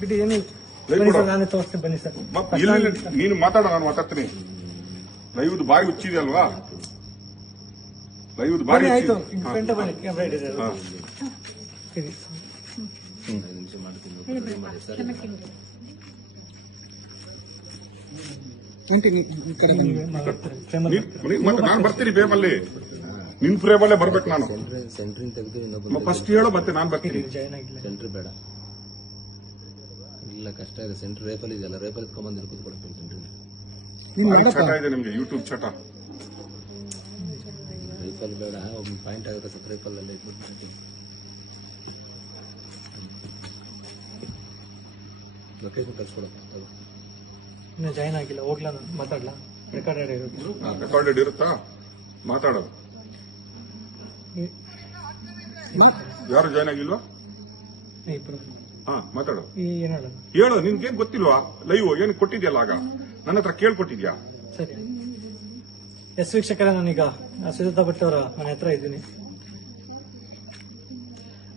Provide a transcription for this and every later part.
ಬಿಡಿ ಏನು ನಾನೇ ತೋರಿಸ್ತೀನಿ ಬನ್ನಿ ಸರ್. ನೀನು ಮಾತಾಡೋ, ನಾನು ಮಾತಾಡ್ತೀನಿ. ಲೈವ್ದು ಬಾರಿ ಹುಚ್ಚಿದೆ ಅಲ್ವಾ? ಲೈವ್ದು ಬಾರಿ ಆಯ್ತು. ಗಂಟ ಬನ್ನಿ, ಕ್ಯಾಮ್ರಾ ಇದೆ. ನಾನು ಬರ್ತೀನಿ ಬೇಮಲ್ಲಿ, ನಿನ್ ಫ್ರೇಮಲ್ಲೇ ಬರ್ಬೇಕು ನಾನು. ಫಸ್ಟ್ ಹೇಳೋ ಮತ್ತೆ ನಾನು ಬರ್ತೀನಿ. ಸೆಂಟ್ರ್ ಬೇಡ, ಇಲ್ಲ ಕಷ್ಟ ಇದೆ. ಸೆಂಟ್ರ್ ರೇಪಲ್ ಇದೆಯಲ್ಲ, ರೇಪಲ್ ಎತ್ಕೊಂಡ್ಬಂದು ಕೂತ್ಕೊಳ್ತೀನಿ. ಸೆಂಟ್ರ್ ಚಟ ಇದೆ ನಿಮ್ಗೆ, ಯೂಟ್ಯೂಬ್ ಚಟ. ರೈಫಲ್ ಬೇಡ, ಒಂದು ಪಾಯಿಂಟ್ ಆಗುತ್ತೆ ಸರ್. ರೈಫಲ್ ಅಲ್ಲೇ ಇಟ್ಬಿಟ್ಟು ಲೊಕೇಶನ್ ಕಳ್ಸ್ಕೊಡಕ್ಕೆ ಇನ್ನು ಜಾಯ್ನ್ ಆಗಿಲ್ಲ. ಹೋಗ್ಲಾ, ನಾನು ಮಾತಾಡ್ಲಾ? ರೆಕಾರ್ಡೆಡ್ ಇರುತ್ತಾ? ಮಾತಾಡೋದು. ಯಾರು ಜಾಯ್ನ್ ಆಗಿಲ್ವಾ? ಮಾತಾಡೋ, ಹೇಳೋ. ನಿನ್ಗೇನ್ ಗೊತ್ತಿಲ್ವಾ? ಲೈವ್ ಏನು ಕೊಟ್ಟಿದ್ಯಲ್ಲ, ಆಗ ನನ್ನ ಹತ್ರ ಕೇಳ್ಕೊಟ್ಟಿದ್ಯಾ? ಸರಿ ಎಸ್ ವೀಕ್ಷಕರ, ನಾನೀಗ ಸುಜಾತಾ ಭಟ್ ಅವರ ಮನೆ ಹತ್ರ ಇದ್ದೀನಿ.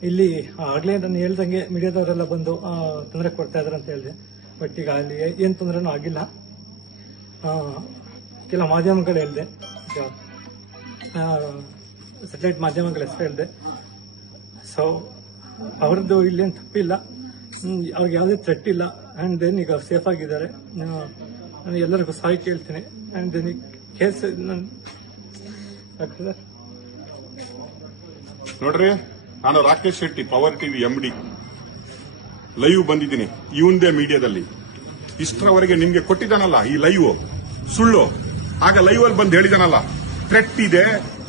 ಇಲ್ಲಿ ಆಗ್ಲೇ ನಾನು ಹೇಳ್ದಂಗೆ ಮೀಡಿಯಾದವರೆಲ್ಲ ಬಂದು ತೊಂದರೆ ಕೊಡ್ತಾ ಇದಾರೆ ಅಂತ ಹೇಳಿದೆ. ಬಟ್ ಈಗ ಅಲ್ಲಿ ಏನ್ ತೊಂದರೆನೂ ಆಗಿಲ್ಲ. ಕೆಲ ಮಾಧ್ಯಮಗಳು ಹೇಳಿದೆ, ಸ್ಯಾಟಲೈಟ್ ಮಾಧ್ಯಮಗಳ ಹೆಸರು ಹೇಳಿದೆ. ಸೊ ಅವ್ರದ್ದು ಇಲ್ಲೇನು ತಪ್ಪಿಲ್ಲ, ಅವ್ರಿಗೆ ಯಾವುದೇ ಥ್ರೆಟ್ ಇಲ್ಲ. ಅಂಡ್ ದೆನ್ ಈಗ ಸೇಫ್ ಆಗಿದ್ದಾರೆ. ನಾನು ಎಲ್ಲರಿಗೂ ಸಾರಿ ಕೇಳ್ತೀನಿ. ಅಂಡ್ ದೆನ್ ಕೇಸ್ ನೋಡ್ರಿ, ನಾನು Rakesh Shetty, power TV MD, live ಬಂದಿದ್ದೀನಿ ಇವಂದೇ ಮೀಡಿಯಾದಲ್ಲಿ. ಇಷ್ಟರವರೆಗೆ ನಿಮ್ಗೆ ಕೊಟ್ಟಿದ್ದಾನಲ್ಲ ಈ ಲೈವ್ ಸುಳ್ಳು. ಆಗ ಲೈವ್ ಅಲ್ಲಿ ಬಂದು ಹೇಳಿದಾನಲ್ಲ, ಥ್ರೆಟ್ ಇದೆ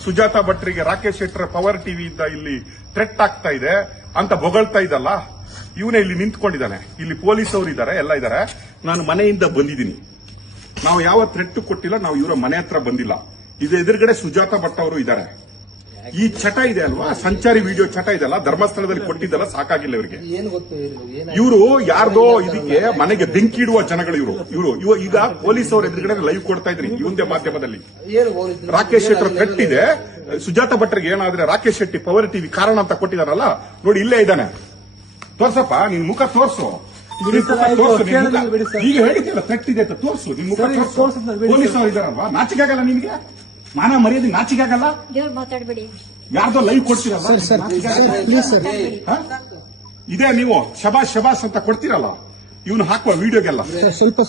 ಸುಜಾತಾ ಭಟ್ರಿಗೆ, ರಾಕೇಶ್ ಶೆಟ್ಟರ ಪವರ್ ಟಿವಿಯಿಂದ ಇಲ್ಲಿ ಥ್ರೆಟ್ ಆಗ್ತಾ ಇದೆ ಅಂತ ಬೊಗಳ್ತಾ ಇದ್ದಲ್ಲ, ಇವನೇ ಇಲ್ಲಿ ನಿಂತ್ಕೊಂಡಿದ್ದಾನೆ. ಇಲ್ಲಿ ಪೊಲೀಸ್ ಅವರು ಇದ್ದಾರೆ, ಎಲ್ಲ ಇದ್ದಾರೆ. ನಾನು ಮನೆಯಿಂದ ಬಂದಿದ್ದೀನಿ. ನಾವು ಯಾವ ಥ್ರೆಟ್ ಕೊಟ್ಟಿಲ್ಲ, ನಾವು ಇವರ ಮನೆ ಹತ್ರ ಬಂದಿಲ್ಲ. ಇದು ಎದುರುಗಡೆ ಸುಜಾತಾ ಭಟ್ ಅವರು ಇದ್ದಾರೆ. ಈ ಚಟ ಇದೆ ಅಲ್ವಾ, ಸಂಚಾರಿ ವಿಡಿಯೋ ಚಟ ಇದೆಲ್ಲ, ಧರ್ಮಸ್ಥಳದಲ್ಲಿ ಕೊಟ್ಟಿದ್ದಲ್ಲ, ಸಾಕಾಗಿಲ್ಲ ಇವರಿಗೆ. ಇವರು ಯಾರ್ದೋ ಇದಕ್ಕೆ ಮನೆಗೆ ಬೆಂಕಿ ಇಡುವ ಜನಗಳು ಇವರು. ಈಗ ಪೊಲೀಸ್ ಅವ್ರ ಎದುರುಗಡೆ ಲೈವ್ ಕೊಡ್ತಾ ಇದ್ರಿ ಇವಂದೇ ಮಾಧ್ಯಮದಲ್ಲಿ. ರಾಕೇಶ್ ಶೆಟ್ಟರ್ ಥ್ರೆಟ್ ಇದೆ, ಸುಜಾತಾ ಭಟ್ರಿಗೆ ಏನಾದ್ರೆ ರಾಕೇಶ್ ಶೆಟ್ಟಿ ಪವರ್ ಟಿವಿ ಕಾರಣ ಅಂತ ಕೊಟ್ಟಿದಾರಲ್ಲ, ನೋಡಿ ಇಲ್ಲೇ ಇದ್ದಾನೆ. ತೋರ್ಸಪ್ಪ, ನಿನ್ ಮುಖ ತೋರ್ಸು. ಈಗ ಹೇಳಿದ್ಯಲ್ಲ ಥ್ರೆಟ್ ಇದೆ ಅಂತ, ತೋರ್ಸು ನಿನ್ ಮುಖ ತೋರ್ಸು. ಪೊಲೀಸ್ ಅವರು ಇದಾರಲ್ವಾ, ನಾಚಿಕೆ ಆಗಲ್ಲ ನಿನ್ಗೆ? ಮಾನ ಮರ್ಯಾದೆ ನಾಚಿಕೆ ಆಗಲ್ಲ? ಮಾತಾಡಬೇಡಿ. ಯಾರ್ದೋ ಲೈವ್ ಕೊಡ್ತೀರಲ್ಲ, ಇದೇ ನೀವು ಶಬಾಷ್ ಅಂತ ಕೊಡ್ತೀರಲ್ಲ, ಇವನು ಹಾಕುವ ವಿಡಿಯೋಗೆಲ್ಲ ಸ್ವಲ್ಪ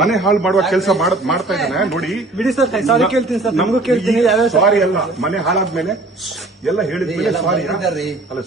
ಮನೆ ಹಾಳು ಮಾಡುವ ಕೆಲಸ ಮಾಡ್ತಾ ಇದ್ದಾನೆ ನೋಡಿ. ಬಿಡಿ ಸರ್, ಸಾರಿ ಕೇಳ್ತೀನಿ ಸರ್. ನಮಗೂ ಕೇಳ್ತೀನಿ. ಸಾರಿ ಅಲ್ಲ, ಮನೆ ಹಾಳಾದ್ಮೇಲೆ ಎಲ್ಲ ಹೇಳಿದ್ಮೇಲೆ ಸಾರಿ ಅಲ್ಲ.